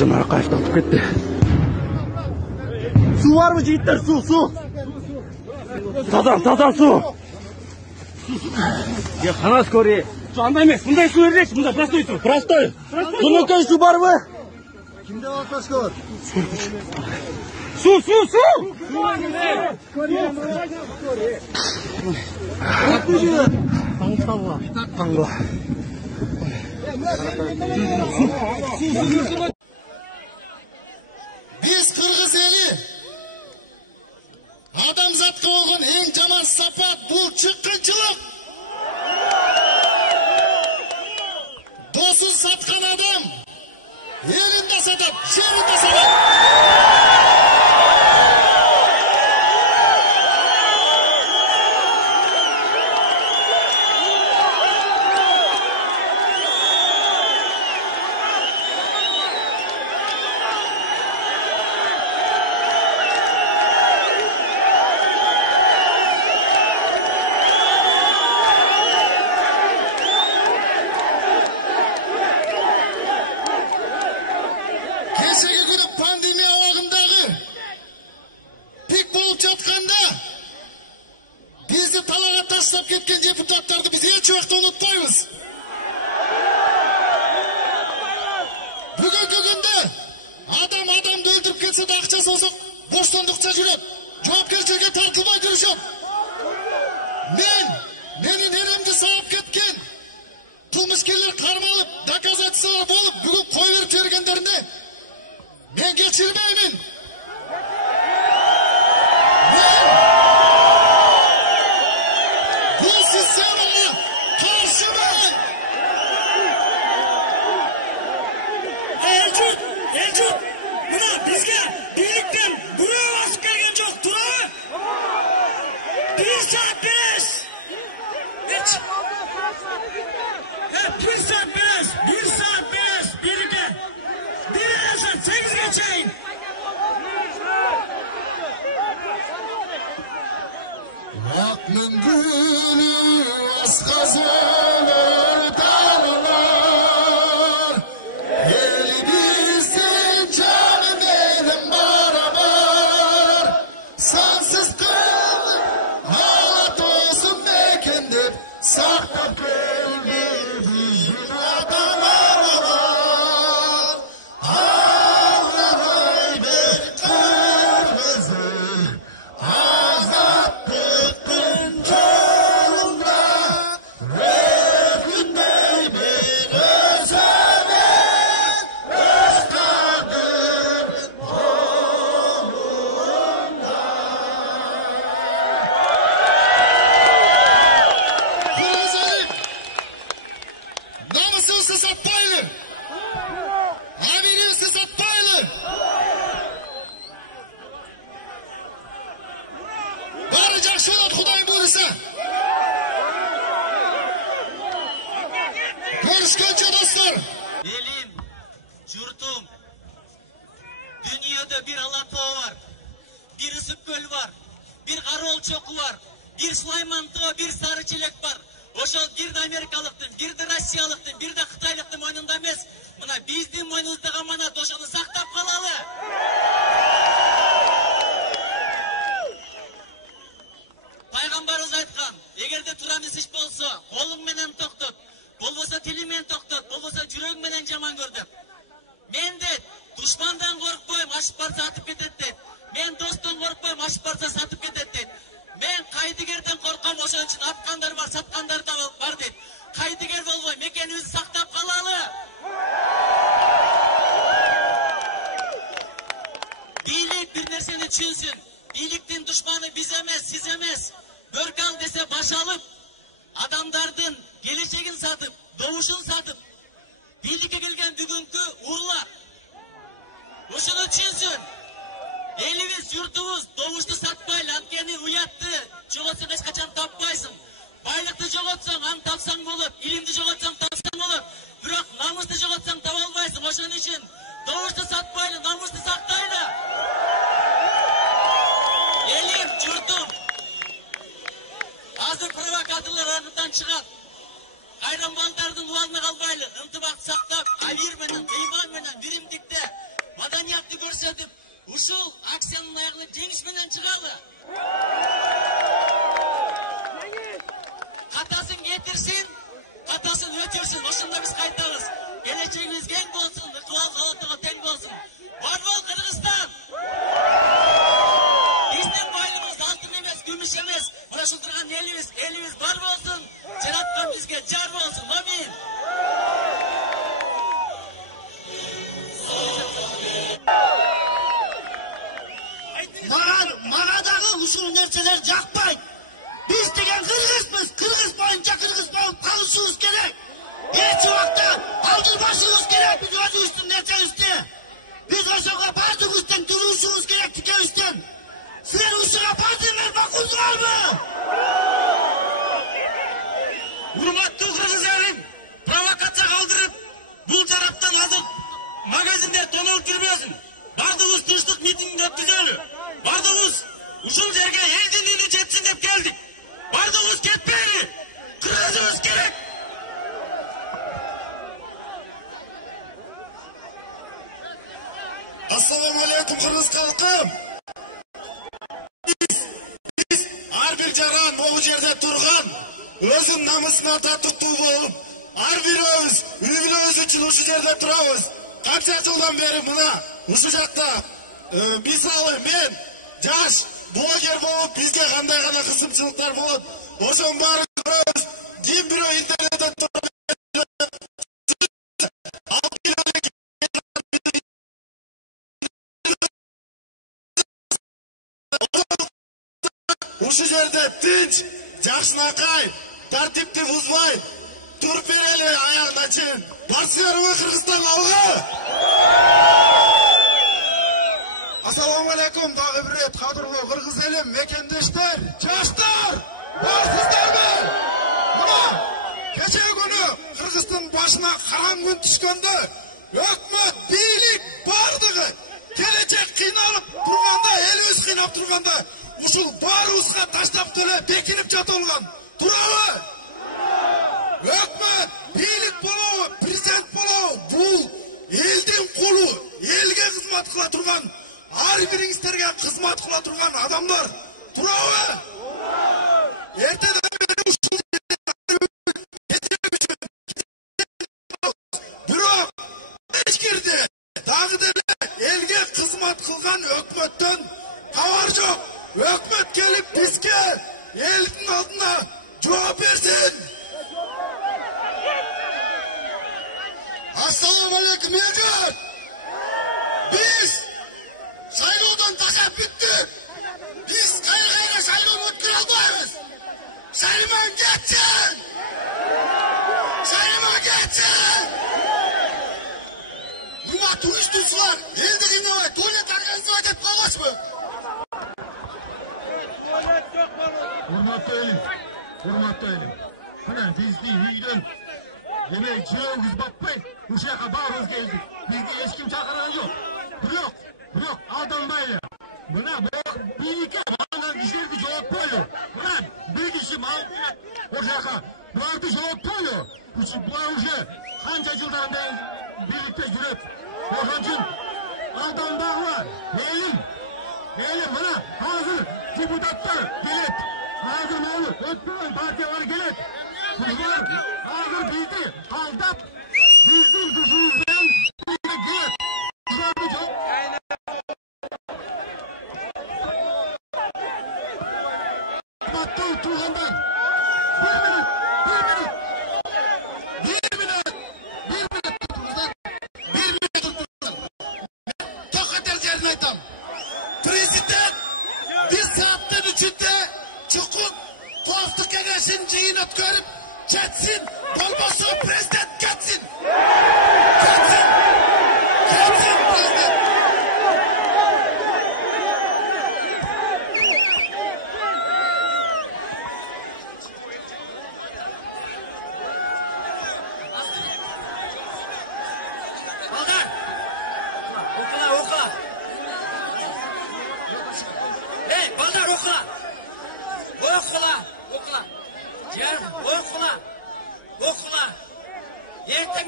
Жанарақаевты атып кетті. Су бар мы, жігіттер? Су. Таза су. Қана скорее. Андай емес, мұндай су ерекші, мұндай простой су. Простой. Бұныңкай су бар мы? Kimde var başka var? Su. Tango. Biz Kırgız eli adamzatқа olған ең жаман сапат бұл шыққыншылық. Досын сатқан адам елін де сатады, жерін де сатады. Кешегі күні пандемия уақытындағы пик болып жатқанда бізді талаға таштап кеткен депутаттарды біз еш уақытта ұмытпаймыз. Бүгінгі күнде адамды өлтіріп кетсе де ақшасы болса бостандықта жүреді. Жауапкершілікке тартылмай жүріп. Менің енемді сауып кеткен қылмыскерлер қармалып, доказательстволар болып, бүгін қой беріп жібергендеріне мен geçirmeyim. Bu sisteme karşıyım. Elçut, buna bizge birlikten buraya vasıf gelgen çok durağı. 1 saat biraz. Hiç. Hep 1 saat biraz. 1 saat biraz birlikte. 8 geçeyim. Aklın gülü askazanır dağlar. Elimizden canım benim barabar. Sansız kaldım ağlat olsun bekendip. Saktap geldi bizim adamlar var. Görüşkence dostlar. Elim, yurtum, dünyada bir Alatoğ var, bir Isıkgöl var, bir Karol Çoku var, bir Süleymantoğ, bir Sarıçelek var. Oşol bir de Amerikalıktın, bir de Rusiyalıktın, bir de Xitaylıktın moynunda emas. Mına bizdin moynumuzda amanat, oşonu saktap kalalı. Paygambarımız aytkan, egerde turamız iş bolsa, kolun menen toktut. Bolbosa tilimen toktot, bolbosa жүрөң менен жаман көрдүм. Мен де душмандан коркпойм, ашып барса атып кетет дейт. Мен достон коркпойм, ашып барса сатып кетет дейт. Мен кайдыгерден коркам, ошон үчүн аткандар бар, саткандар да бар дейт. Кайдыгер болбой, мекенибизди сактап калалы. Бийлик бир нерсени түшүнсүн. Бийликтин душманы биз эмес, сиз эмес. Бөркал десе баш алып, adamdardın geleceğin satıp, doğuşun satıp, birlikte gelgen bugünkü uğurlar. Uşunu düşünsün. Elimiz, yurtumuz doğuştu satmayla, atkeni uyattı. Çoğutsun hiç kaçan tapmaysın. Baylıkta çoğutsan, an tapsan olur. İlimde çoğutsan, tapsan olur. Bırak namusda çoğutsan, tavalmaysın. Uşunun için doğuştu satmayla, namusda saktayla. Elim, yurtum. Hazır provokatörler arasından çıkar. Hayran bandardın duvarına kalmaylı. Intibak saklap, ayır menen, iman menen, birimdikte. madaniyatты көрсетіп, ушул акциянын аягына жеңиш менен чыгалы. Катасын кетирсин, катасын өтүрсүн. Ошондо биз кайтабыз. Келечегибиз кең болсун, ыкыбал калаттыгы тең болсун. Барбол Кыргызстан! Биздин байлыгыбыз алтын эмес, күмүш эмес. Мына ушул турган элибиз бар болсун. Жараткан бизге жар болсун. Амин. Мага дагы ушул нерселер жакпайт. Биз деген кыргызбыз. Кыргыз боюнча кыргыз болуп калышыбыз керек. Эч убакта алдырбашыбыз керек биз өзүбүздүн нерсебизди. Биз ошого баардыгыбыздан турушубуз керек тикебизден. Силер ушуга баардыгыңар макулдуңарбы? Урматтуу кыргыз элим, провокация калтырып, бул тараптан азыр магазиндер тонолуп жүрбөсүн. Бардыгыбыз тынчтык митинг өткүзөлү. Бардыгыбыз ушул жерге элдин үнү жетсин деп келдик. Бардыгыбыз кетпейли. Кыргызыбыз керек. Assalomu alaykum Kırgız halkım. Biz har bir jaran bu yerde turgan, özün namusuna tatuttuu bolup, har birimiz ünümüz üçün uşu yerde turabız. Kança yıldan beri mına uşu jakta misалы men жаш блогер болуп бизге кандай гана кысымчылыктар болот. Ошонун баарын көрөбүз. Ким бирөө интернеттен туруп ушул жерде тынч, жакшынакай, тартипти бузбай, туруп берели аягына чейин. Барсыңарбы Кыргызстан алгы? Assalamu alaikum dagы bir rет кадырлуу кыргыз элим, мекендештер, жаштар, барсыздарбы? Мына кечээ күнү Кыргыздын башына караң күн түшкөндө өкмөт, бийлик бардыгы келечек кыйналып турганда, элибиз кыйнап турганда ушул баарыбызга таштап төлө бекинип жатылган. Турабы? Өкмөт, бийлик болобу, президент болобу, бул элдин кулу, элге кызмат кыла турган, ар бириңиздерге кызмат кыла турган адамдар. Турабы? Эртеде ушул бирок ичкирди дагы деле элге кызмат кылган өкмөттөн кабар жок. Өкмөт келип бизге элдин алдына жооп берсин. Assalomu alaykum eljon. Biz шайлоодон ташап бүттүк. Биз кайра шайлоону өткөрө албайбыз. Шайлоон кетсин. Шайлоон кетсин. Урматтуу уюштуучулар, элди кыйнабай, туалет организовать этип койгочпу. Урматтуу элим. Мына биздин үйдөн эме жөөбүз батпай, ушул жака баарыбыз келдик. Бизди эч ким чакырган жок. Бирок алданбайлы. Мына бийликке барган кишилерди жооптойлу. Мына бир киши малынат ошол жака буларды жооптойлу. Булар уже канча жылдан бери бийликте жүрөт. Ошон үчүн алданбагыла. Элим мына азыр депутаттар келет. Hazır mı öttürün partiyalar gelir. Bunlar hazır bizdi aldap bizden kızımızdan bizde gelir. Bunlar bir çok. Battı oturgandan. Bir minut tutturuzdan. Tokater yerini aytam. Prezident bir saatten içinde Çukur Toğufluk Kengeş'in cihin ötkörüp ketsin, bolbosu prezident ketsin. Ketsin prezident. Balдар! Okula! Hey, Balдар okula! Okula. Okula. Erten